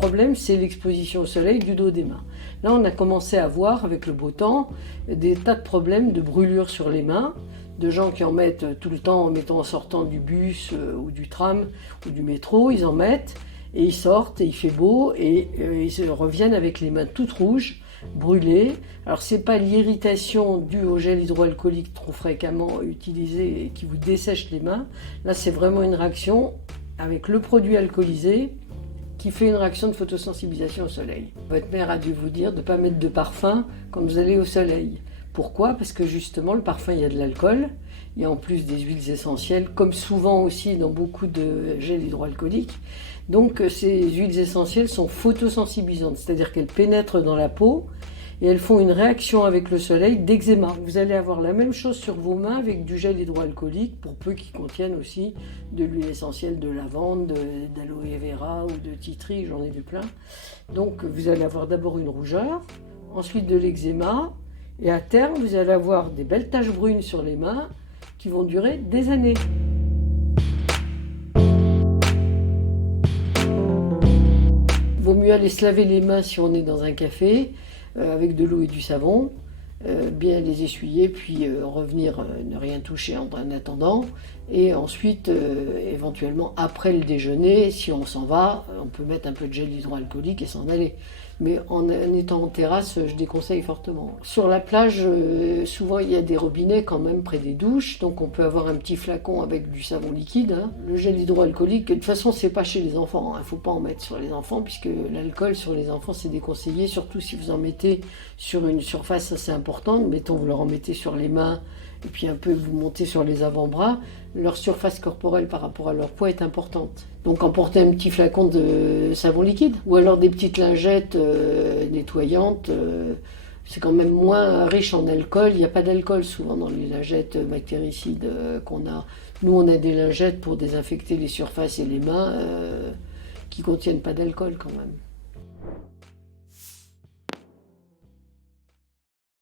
problème, c'est l'exposition au soleil du dos des mains. Là, on a commencé à voir, avec le beau temps, des tas de problèmes de brûlures sur les mains, de gens qui en mettent tout le temps, mettons en sortant du bus ou du tram ou du métro, ils en mettent et ils sortent et il fait beau et ils reviennent avec les mains toutes rouges, brûlées. Alors c'est pas l'irritation due au gel hydroalcoolique trop fréquemment utilisé et qui vous dessèche les mains. Là, c'est vraiment une réaction avec le produit alcoolisé qui fait une réaction de photosensibilisation au soleil. Votre mère a dû vous dire de ne pas mettre de parfum quand vous allez au soleil. Pourquoi ? Parce que justement, le parfum, il y a de l'alcool, il y a en plus des huiles essentielles, comme souvent aussi dans beaucoup de gels hydroalcooliques. Donc ces huiles essentielles sont photosensibilisantes, c'est-à-dire qu'elles pénètrent dans la peau et elles font une réaction avec le soleil d'eczéma. Vous allez avoir la même chose sur vos mains avec du gel hydroalcoolique, pour peu qu'il contienne aussi de l'huile essentielle de lavande, d'aloe vera ou de tea tree, j'en ai vu plein. Donc vous allez avoir d'abord une rougeur, ensuite de l'eczéma, et à terme vous allez avoir des belles taches brunes sur les mains qui vont durer des années. Vaut mieux aller se laver les mains si on est dans un café, avec de l'eau et du savon, bien les essuyer, puis revenir ne rien toucher en attendant, et ensuite éventuellement après le déjeuner, si on s'en va, on peut mettre un peu de gel hydroalcoolique et s'en aller. Mais en étant en terrasse, je déconseille fortement. Sur la plage, souvent il y a des robinets quand même près des douches, donc on peut avoir un petit flacon avec du savon liquide. Le gel hydroalcoolique, de toute façon c'est pas chez les enfants, il ne faut pas en mettre sur les enfants, puisque l'alcool sur les enfants c'est déconseillé, surtout si vous en mettez sur une surface assez importante. Mettons, vous leur en mettez sur les mains, et puis un peu vous montez sur les avant-bras, leur surface corporelle par rapport à leur poids est importante. Donc emporter un petit flacon de savon liquide, ou alors des petites lingettes nettoyantes, c'est quand même moins riche en alcool. Il n'y a pas d'alcool souvent dans les lingettes bactéricides qu'on a. Nous on a des lingettes pour désinfecter les surfaces et les mains qui ne contiennent pas d'alcool quand même.